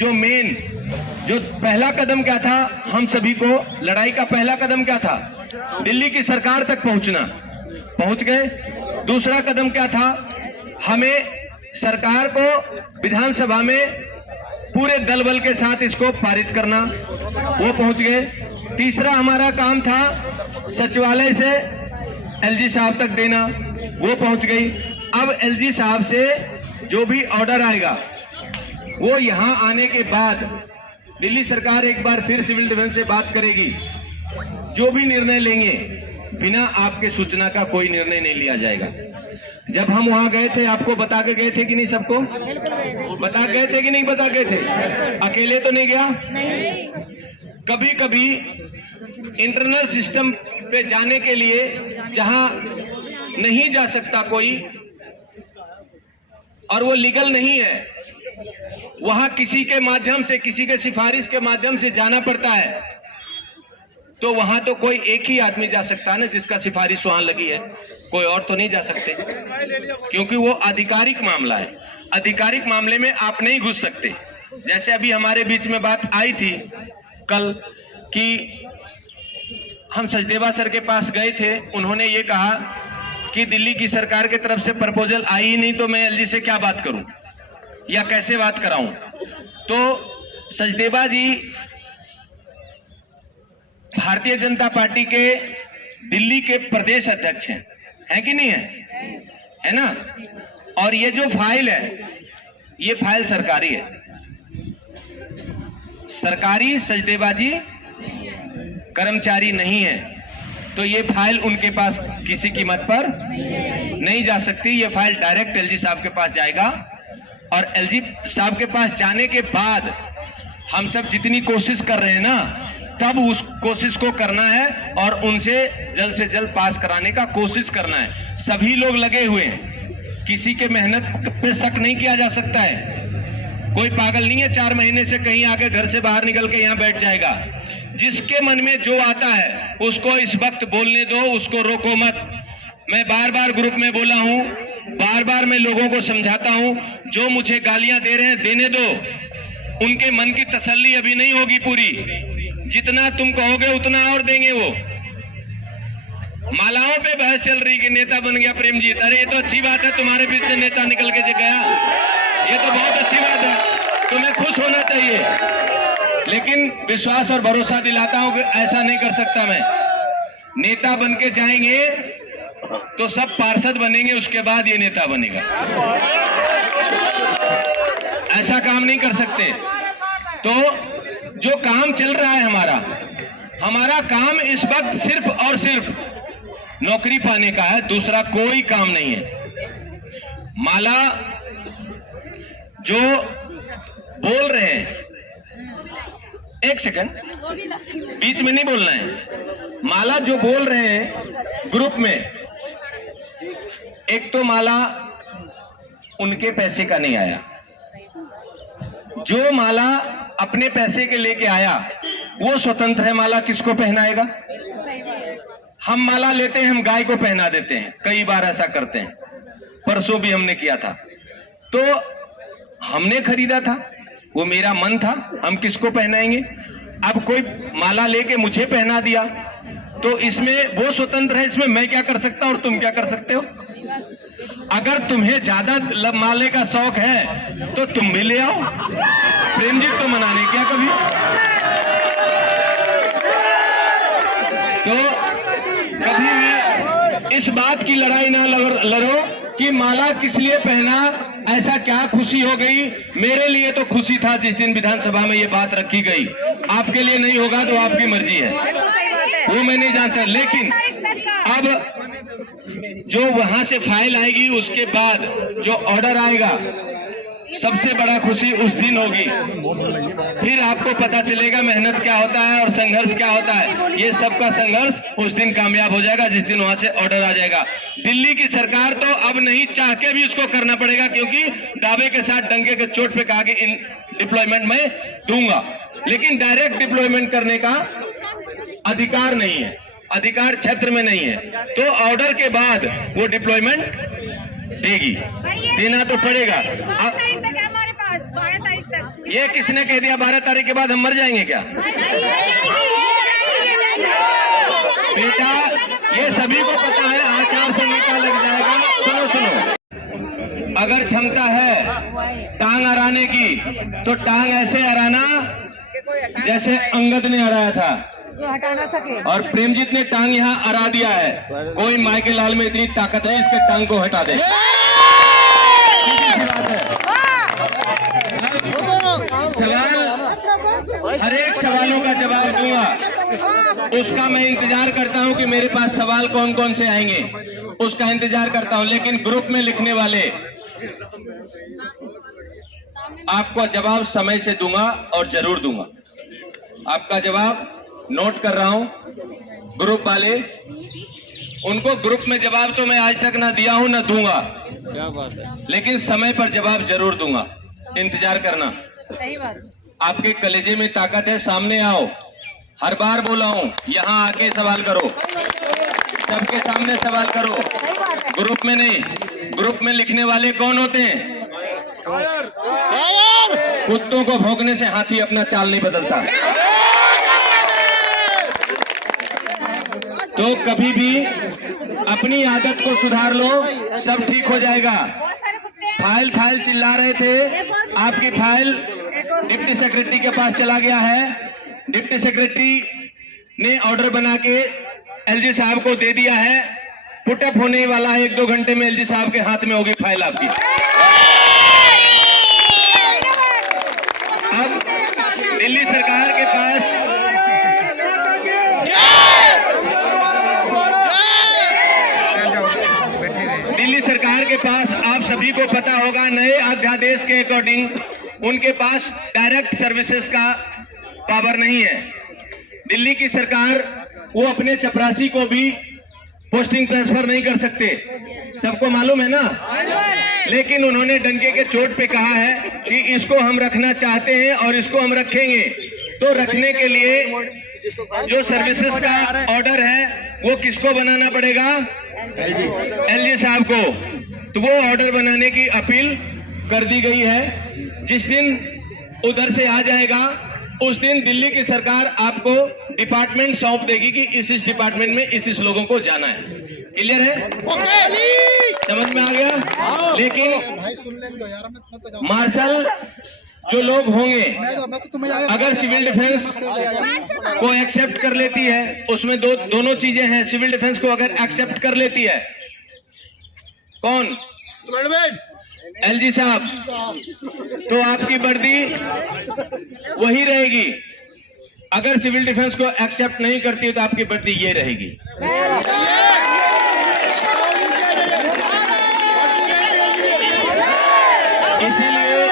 जो पहला कदम क्या था, हम सभी को लड़ाई का पहला कदम क्या था, दिल्ली की सरकार तक पहुंचना, पहुंच गए। दूसरा कदम क्या था, हमें सरकार को विधानसभा में पूरे दल बल के साथ इसको पारित करना, वो पहुंच गए। तीसरा हमारा काम था सचिवालय से एलजी साहब तक देना, वो पहुंच गई। अब एलजी साहब से जो भी ऑर्डर आएगा वो यहां आने के बाद दिल्ली सरकार एक बार फिर सिविल डिफेंस से बात करेगी। जो भी निर्णय लेंगे बिना आपके सूचना का कोई निर्णय नहीं लिया जाएगा। जब हम वहां गए थे आपको बता के गए थे कि नहीं, सबको बता गए थे कि नहीं बता गए थे? अकेले तो नहीं गया। कभी कभी इंटरनल सिस्टम पे जाने के लिए जहां नहीं जा सकता कोई और वो लीगल नहीं है, वहां किसी के माध्यम से, किसी के सिफारिश के माध्यम से जाना पड़ता है, तो वहां तो कोई एक ही आदमी जा सकता है ना, जिसका सिफारिश वहां लगी है, कोई और तो नहीं जा सकते, क्योंकि वो आधिकारिक मामला है। आधिकारिक मामले में आप नहीं घुस सकते। जैसे अभी हमारे बीच में बात आई थी कल कि हम सचदेवा सर के पास गए थे, उन्होंने ये कहा कि दिल्ली की सरकार की तरफ से प्रपोजल आई ही नहीं, तो मैं एलजी से क्या बात करूं या कैसे बात कराऊं। तो सचदेवा जी भारतीय जनता पार्टी के दिल्ली के प्रदेश अध्यक्ष हैं कि नहीं है ना? और ये जो फाइल है, ये फाइल सरकारी है, सरकारी सचदेवा जी कर्मचारी नहीं है, तो ये फाइल उनके पास किसी कीमत पर नहीं जा सकती। ये फाइल डायरेक्ट एलजी साहब के पास जाएगा और एलजी साहब के पास जाने के बाद हम सब जितनी कोशिश कर रहे हैं ना, तब उस कोशिश को करना है और उनसे जल्द से जल्द पास कराने का कोशिश करना है। सभी लोग लगे हुए हैं, किसी के मेहनत पे शक नहीं किया जा सकता है। कोई पागल नहीं है 4 महीने से कहीं आके घर से बाहर निकल के यहाँ बैठ जाएगा। जिसके मन में जो आता है उसको इस वक्त बोलने दो, उसको रोको मत। मैं बार बार ग्रुप में बोला हूँ, बार बार मैं लोगों को समझाता हूँ, जो मुझे गालियां दे रहे हैं देने दो, उनके मन की तसल्ली अभी नहीं होगी पूरी। जितना तुम कहोगे उतना और देंगे वो। मालाओं पे बहस चल रही कि नेता बन गया प्रेमजीत। अरे ये तो अच्छी बात है, तुम्हारे बीच से नेता निकल के गया, ये तो बहुत अच्छी बात है, तुम्हें खुश होना चाहिए। लेकिन विश्वास और भरोसा दिलाता हूं कि ऐसा नहीं कर सकता मैं। नेता बन के जाएंगे तो सब पार्षद बनेंगे, उसके बाद ये नेता बनेगा। ऐसा काम नहीं कर सकते। तो जो काम चल रहा है हमारा काम इस वक्त सिर्फ और सिर्फ नौकरी पाने का है, दूसरा कोई काम नहीं है। माला जो बोल रहे हैं, एक सेकंड, बीच में नहीं बोलना है। माला जो बोल रहे हैं ग्रुप में, एक तो माला उनके पैसे का नहीं आया। जो माला अपने पैसे के लेके आया वो स्वतंत्र है, माला किसको पहनाएगा? हम माला लेते हैं, हम गाय को पहना देते हैं, कई बार ऐसा करते हैं, परसों भी हमने किया था। तो हमने खरीदा था, वो मेरा मन था, हम किसको पहनाएंगे? अब कोई माला लेके मुझे पहना दिया तो इसमें वो स्वतंत्र है, इसमें मैं क्या कर सकता हूं और तुम क्या कर सकते हो? अगर तुम्हें ज्यादा माले का शौक है तो तुम भी ले आओ, प्रेमजीत तो मनाने क्या कभी। तो कभी भी इस बात की लड़ाई ना लड़ो कि माला किस लिए पहना, ऐसा क्या खुशी हो गई। मेरे लिए तो खुशी था जिस दिन विधानसभा में ये बात रखी गई। आपके लिए नहीं होगा तो आपकी मर्जी है, वो मैं नहीं जान सकता। लेकिन अब जो वहां से फाइल आएगी, उसके बाद जो ऑर्डर आएगा, सबसे बड़ा खुशी उस दिन होगी। फिर आपको पता चलेगा मेहनत क्या होता है और संघर्ष क्या होता है। ये सबका संघर्ष उस दिन कामयाब हो जाएगा जिस दिन वहां से ऑर्डर आ जाएगा। दिल्ली की सरकार तो अब नहीं चाह के भी उसको करना पड़ेगा, क्योंकि दावे के साथ डंके के चोट पे कहा कि इन डिप्लॉयमेंट में दूंगा, लेकिन डायरेक्ट डिप्लॉयमेंट करने का अधिकार नहीं है, अधिकार क्षेत्र में नहीं है। तो ऑर्डर के बाद वो डिप्लॉयमेंट देगी, देना तो पड़ेगा। 12 तारीख तक। ये किसने कह दिया 12 तारीख के बाद हम मर जाएंगे क्या? बेटा ये सभी को पता है आचार संहिता लग जाएगा। सुनो सुनो, अगर क्षमता है टांग अराने की तो टांग ऐसे अराना जैसे अंगद ने अराया था, हटा ना सके। और प्रेमजीत ने टांग यहाँ अरा दिया है। कोई माई के लाल में इतनी ताकत है इसके टांग को हटा दे। सवाल, हर एक सवालों का जवाब दूंगा। उसका मैं इंतजार करता हूं कि मेरे पास सवाल कौन कौन से आएंगे, उसका इंतजार करता हूं। लेकिन ग्रुप में लिखने वाले आपको जवाब समय से दूंगा और जरूर दूंगा। आपका जवाब नोट कर रहा हूं। ग्रुप वाले, उनको ग्रुप में जवाब तो मैं आज तक ना दिया हूं ना दूंगा, क्या बात है, लेकिन समय पर जवाब जरूर दूंगा। इंतजार करना। सही बात। आपके कलेजे में ताकत है, सामने आओ। हर बार बोला हूं यहां आके सवाल करो, सबके सामने सवाल करो, ग्रुप में नहीं। ग्रुप में लिखने वाले कौन होते हैं? कुत्तों को भौंकने से हाथी अपना चाल नहीं बदलता। तो कभी भी अपनी आदत को सुधार लो, सब ठीक हो जाएगा। फाइल फाइल चिल्ला रहे थे, आपकी फाइल डिप्टी सेक्रेटरी के पास चला गया है। डिप्टी सेक्रेटरी ने ऑर्डर बना के एलजी साहब को दे दिया है। पुटअप होने ही वाला है, 1-2 घंटे में एलजी साहब के हाथ में होगी फाइल आपकी। अब दिल्ली सरकार के पास आप सभी को पता होगा, नए अध्यादेश के अकॉर्डिंग उनके पास डायरेक्ट सर्विसेज का पावर नहीं है। दिल्ली की सरकार वो अपने चपरासी को भी पोस्टिंग ट्रांसफर नहीं कर सकते, सबको मालूम है ना। लेकिन उन्होंने डंके के चोट पे कहा है कि इसको हम रखना चाहते हैं और इसको हम रखेंगे। तो रखने के लिए जो सर्विसेज का ऑर्डर है वो किसको बनाना पड़ेगा? एलजी साहब को। तो वो ऑर्डर बनाने की अपील कर दी गई है। जिस दिन उधर से आ जाएगा उस दिन दिल्ली की सरकार आपको डिपार्टमेंट सौंप देगी कि इस डिपार्टमेंट में इस लोगों को जाना है। क्लियर है? समझ में आ गया? लेकिन मार्शल जो लोग होंगे, अगर सिविल डिफेंस को एक्सेप्ट कर लेती है, उसमें दोनों चीजें हैं। सिविल डिफेंस को अगर एक्सेप्ट कर लेती है कौन? एलजी साहब, तो आपकी वर्दी वही रहेगी। अगर सिविल डिफेंस को एक्सेप्ट नहीं करती है तो आपकी वर्दी ये रहेगी। इसीलिए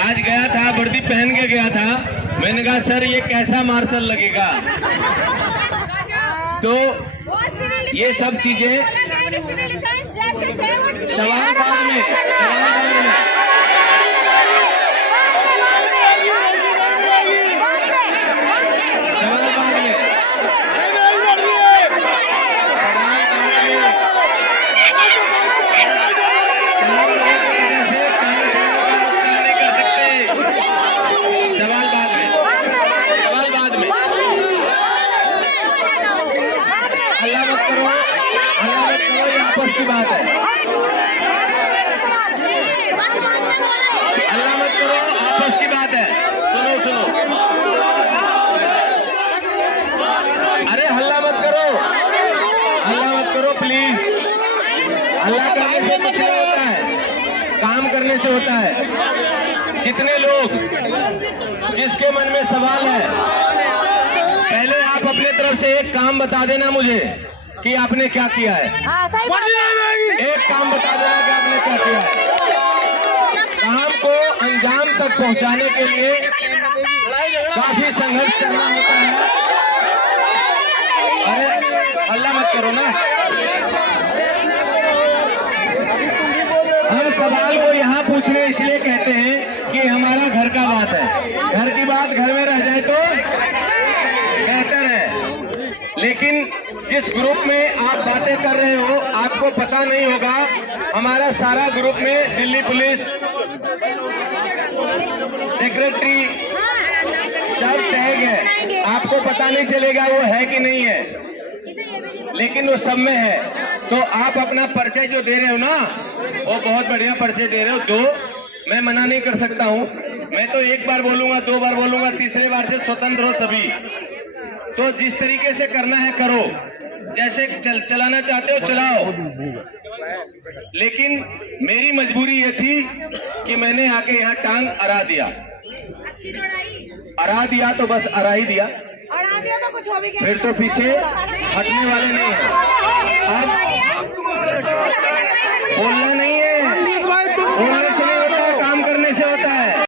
आज गया था, वर्दी पहन के गया था। मैंने कहा सर ये कैसा मार्शल लगेगा? तो ये सब चीजें सवाल बाद में, की बात है। हल्ला मत करो, आपस की बात है। सुनो, अरे हल्ला मत करो प्लीज। हल्ला करने से कुछ नहीं होता है, काम करने से होता है। जितने लोग जिसके मन में सवाल है, पहले आप अपने तरफ से एक काम बता देना मुझे कि आपने क्या किया है। एक काम बता देना कि आपने क्या किया है। काम को अंजाम तक पहुंचाने के लिए काफी संघर्ष करना होता है। अरे हल्ला मत करो ना। हम सवाल को यहाँ पूछने इसलिए कहते हैं कि हमारा घर का बात है। घर की बात घर में रह जाए तो बेहतर है। लेकिन जिस ग्रुप में आप बातें कर रहे हो, आपको पता नहीं होगा हमारा सारा ग्रुप में दिल्ली पुलिस सेक्रेटरी सब टैग है, आपको पता नहीं चलेगा वो है कि नहीं है, लेकिन वो सब में है। तो आप अपना परिचय जो दे रहे हो ना, वो बहुत बढ़िया परिचय दे रहे हो। दो, मैं मना नहीं कर सकता हूँ, मैं तो एक बार बोलूंगा, 2 बार बोलूंगा, तीसरे बार से स्वतंत्र हो सभी। तो जिस तरीके से करना है करो, जैसे चलाना चाहते हो चलाओ, लेकिन मेरी मजबूरी ये थी कि मैंने आके यहाँ टांग अड़ा दिया तो बस अड़ा ही दिया, तो कुछ हो भी गया, फिर तो पीछे हटने वाले नहीं है। अब बोलना नहीं है, बोलना